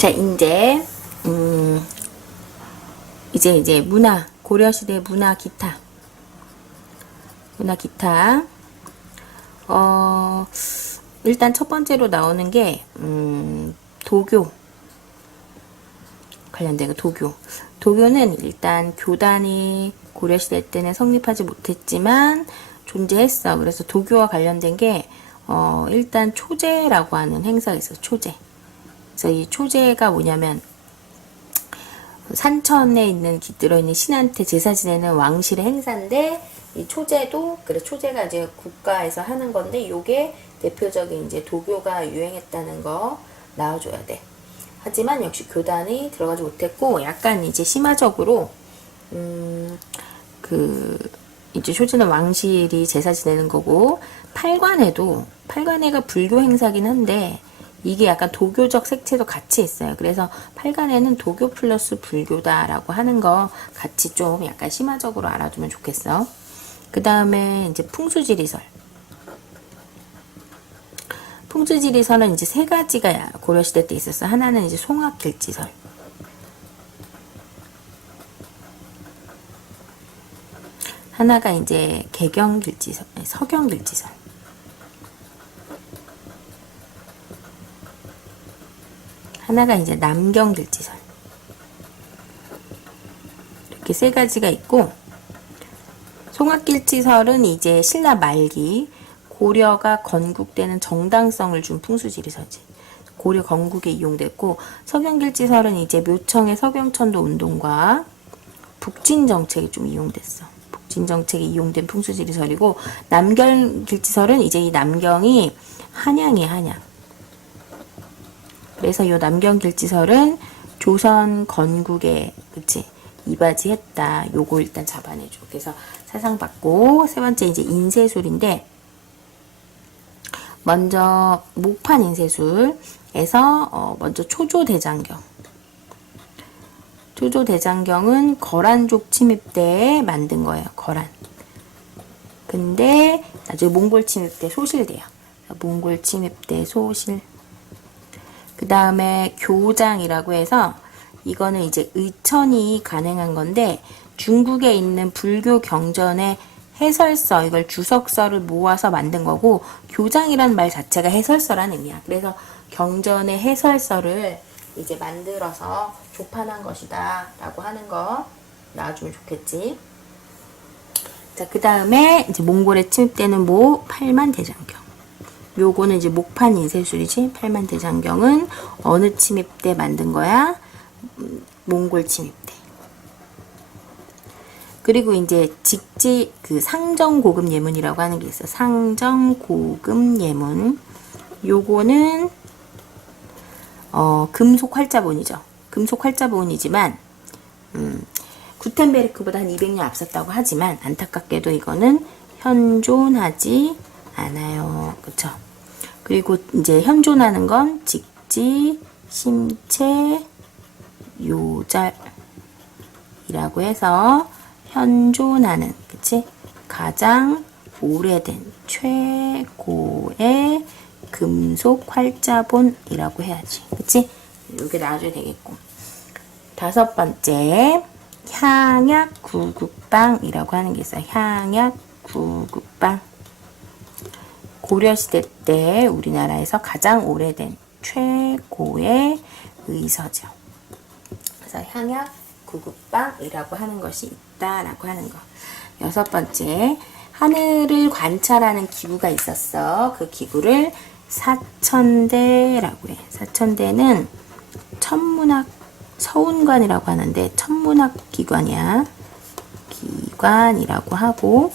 자, 이제 문화, 고려시대 문화 기타. 일단 첫 번째로 나오는 게, 도교. 관련된 거, 도교. 도교는 일단 교단이 고려시대 때는 성립하지 못했지만 존재했어. 그래서 도교와 관련된 게, 일단 초제라고 하는 행사가 있어. 초제. 그래서 이 초제가 뭐냐면, 산천에 있는 깃들어있는 신한테 제사 지내는 왕실의 행사인데, 이 초제도, 그래, 초제가 이제 국가에서 하는 건데, 요게 대표적인 이제 도교가 유행했다는 거 나와줘야 돼. 하지만 역시 교단이 들어가지 못했고, 약간 이제 심화적으로, 이제 초제는 왕실이 제사 지내는 거고, 팔관에가 불교 행사긴 한데, 이게 약간 도교적 색채도 같이 있어요. 그래서 팔관에는 도교 플러스 불교다라고 하는 거 같이 좀 약간 심화적으로 알아두면 좋겠어. 그 다음에 이제 풍수지리설. 풍수지리설은 이제 세 가지가 고려시대 때 있었어. 하나는 이제 송악길지설. 하나가 이제 개경길지설, 서경길지설. 하나가 이제 남경길지설. 이렇게 세 가지가 있고, 송악길지설은 이제 신라 말기 고려가 건국되는 정당성을 준 풍수지리설지. 고려 건국에 이용됐고, 서경길지설은 이제 묘청의 서경천도 운동과 북진 정책이 좀 이용됐어. 북진 정책에 이용된 풍수지리설이고, 남경길지설은 이제 이 남경이 한양이야, 한양. 그래서 이 남경길지설은 조선 건국에 그치 이바지했다. 요거 일단 잡아내줘. 그래서 사상받고 세 번째 이제 인쇄술인데 먼저 목판 인쇄술에서 먼저 초조대장경. 초조대장경은 거란족 침입 때 만든 거예요. 거란. 근데 나중에 몽골 침입 때 소실돼요. 몽골 침입 때 소실. 그 다음에 교장이라고 해서 이거는 이제 의천이 간행한 건데 중국에 있는 불교 경전의 해설서, 이걸 주석서를 모아서 만든 거고 교장이라는 말 자체가 해설서라는 의미야. 그래서 경전의 해설서를 이제 만들어서 조판한 것이다 라고 하는 거 나와주면 좋겠지. 자, 그 다음에 이제 몽골에 침입되는 팔만대장경. 요거는 이제 목판 인쇄술이지. 팔만대장경은 어느 침입 때 만든 거야? 몽골 침입 때. 그리고 이제 상정고금 예문이라고 하는 게 있어. 상정고금 예문. 요거는 금속 활자본이죠. 금속 활자본이지만 구텐베르크보다 한 200년 앞섰다고 하지만 안타깝게도 이거는 현존하지 않아요. 그쵸? 그리고 이제 현존하는 건 직지, 심체, 요절이라고 해서 현존하는, 그치? 가장 오래된 최고의 금속 활자본이라고 해야지. 그치? 이게 나와줘야 되겠고. 다섯 번째, 향약구국방이라고 하는 게 있어요. 향약구국방. 고려시대 때 우리나라에서 가장 오래된 최고의 의서죠. 그래서 향약구국방이라고 하는 것이 있다라고 하는 거. 여섯 번째, 하늘을 관찰하는 기구가 있었어. 그 기구를 사천대라고 해. 사천대는 천문학 서운관이라고 하는데 천문학 기관이야. 기관이라고 하고,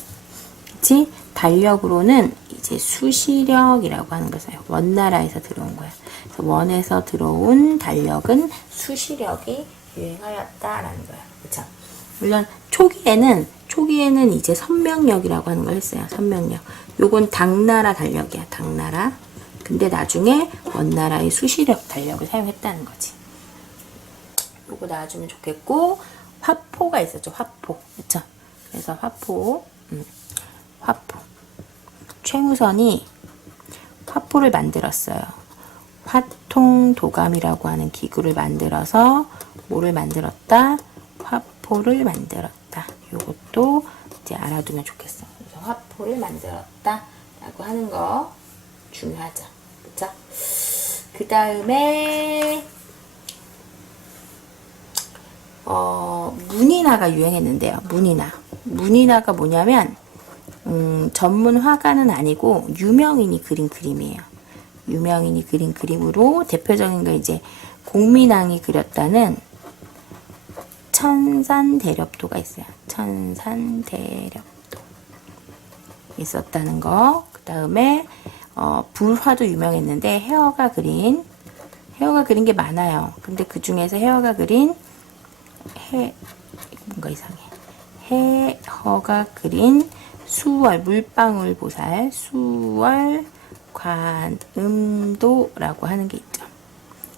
그치? 달력으로는 이제 수시력이라고 하는 것을 원나라에서 들어온 거야. 그래서 원에서 들어온 달력은 수시력이 유행하였다라는 거야. 그쵸? 물론 초기에는 이제 선명력이라고 하는 걸 했어요. 선명력. 요건 당나라 달력이야. 당나라. 근데 나중에 원나라의 수시력 달력을 사용했다는 거지. 요거 나와주면 좋겠고, 화포가 있었죠. 화포. 그쵸? 그래서 화포. 최무선이 화포를 만들었어요. 화통도감이라고 하는 기구를 만들어서 뭐를 만들었다? 화포를 만들었다. 요것도 이제 알아두면 좋겠어. 그래서 화포를 만들었다 라고 하는 거 중요하죠. 그쵸? 그 다음에 문이나가 유행했는데요. 문이나가 뭐냐면 전문 화가는 아니고 유명인이 그린 그림이에요. 유명인이 그린 그림으로 대표적인 거 이제 공민왕이 그렸다는 천산대렵도가 있어요. 천산대렵도 있었다는 거. 그 다음에 불화도 유명했는데 헤어가 그린 게 많아요. 근데 그 중에서 헤어가 그린 뭔가 이상해. 헤어가 그린 수월 물방울 보살 수월 관음도라고 하는 게 있죠.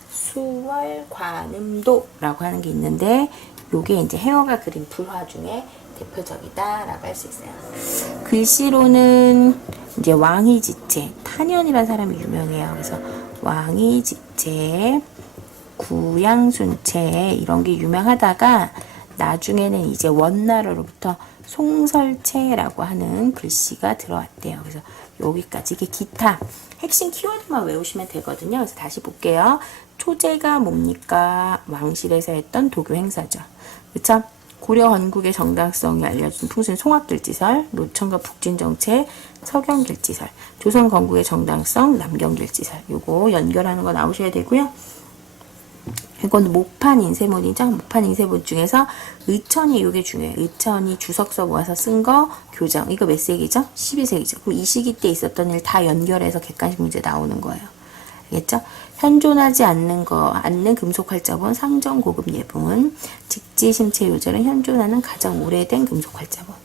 수월 관음도라고 하는 게 있는데 요게 이제 헤어가 그린 불화 중에 대표적이다라고 할 수 있어요. 글씨로는 이제 왕이지체, 탄현이라는 사람이 유명해요. 그래서 왕이지체, 구양순체 이런 게 유명하다가 나중에는 이제 원나라로부터 송설체라고 하는 글씨가 들어왔대요. 그래서 여기까지 이게 기타 핵심 키워드만 외우시면 되거든요. 그래서 다시 볼게요. 초제가 뭡니까? 왕실에서 했던 도교 행사죠. 그쵸? 고려 건국의 정당성이 알려준 풍수는 송악길지설, 노천과 북진정체, 서경길지설, 조선 건국의 정당성, 남경길지설. 요거 연결하는 거 나오셔야 되고요. 이건 목판 인쇄본이죠. 목판 인쇄본 중에서 의천이 이게 중요해요. 의천이 주석서 모아서 쓴 거 교정. 이거 몇 세기죠? 12세기죠. 그럼 이 시기 때 있었던 일 다 연결해서 객관식 문제 나오는 거예요. 알겠죠? 현존하지 않는 금속 활자본 상정 고급 예분. 직지심체 요절은 현존하는 가장 오래된 금속 활자본.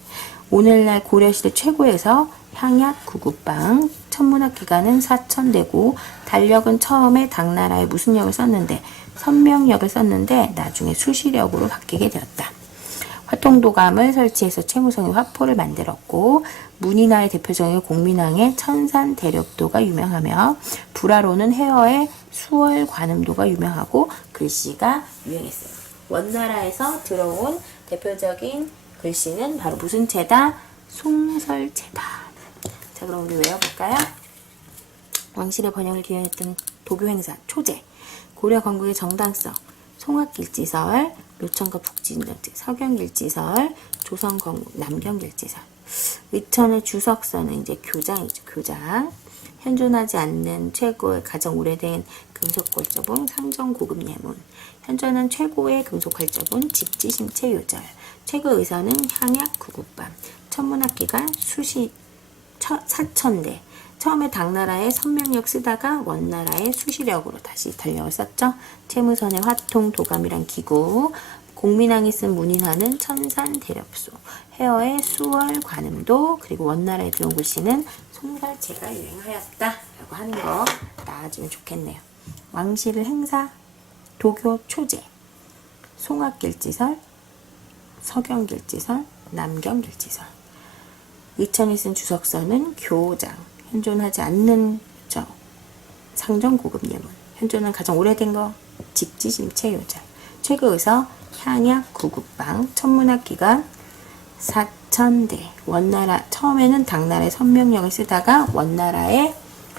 오늘날 고려시대 최고에서 향약 구구방. 천문학 기간은 사천되고 달력은 처음에 당나라에 무슨 역을 썼는데 선명역을 썼는데 나중에 수시력으로 바뀌게 되었다. 화통도감을 설치해서 최무성이 화포를 만들었고 문이나의 대표적인 공민왕의 천산대렵도가 유명하며 불화로는 헤어의 수월관음도가 유명하고 글씨가 유행했어요. 원나라에서 들어온 대표적인 글씨는 바로 무슨 체다? 송설체다. 자, 그럼 우리 외워볼까요? 왕실의 번영을 기원했던 도교 행사 초제, 고려 건국의 정당성, 송악길지설, 노천과 북진정체, 서경길지설, 조선 건국, 남경길지설. 의천의 주석서는 이제 교장이죠. 교장. 현존하지 않는 최고의 가장 오래된 금속활자본 상정 고급 예문. 현존한 최고의 금속활자본 직지심체 요절. 최고 의서는 향약 구구밤. 천문학 기간 사천대. 처음에 당나라의 선명력 쓰다가 원나라의 수시력으로 다시 달력을 썼죠. 채무선의 화통 도감이란 기구, 공민왕이 쓴 문인화는 천산대렵소, 헤어의 수월 관음도, 그리고 원나라에 들어온 글씨는 송설체가 유행하였다 라고 하는 거 나와주면 좋겠네요. 왕실 행사, 도교 초제, 송악길지설, 서경길지설, 남경길지설. 의천이 쓴 주석서는 교장, 현존하지 않는 상정 고급 예문. 현존은 가장 오래된 거 직지심체 요절. 최고의서 향약 구구방. 천문학 기간 사천대. 원나라 처음에는 당나라의 선명력을 쓰다가 원나라의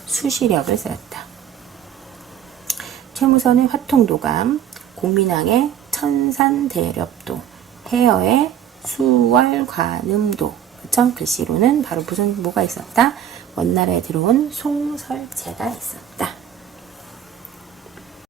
수시력을 쓰였다. 최무선의 화통도감, 공민왕의 천산대렵도, 헤어의 수월관음도. 그쵸? 글씨로는 바로 뭐가 있었다? 원나라에 들어온 송설체가 있었다.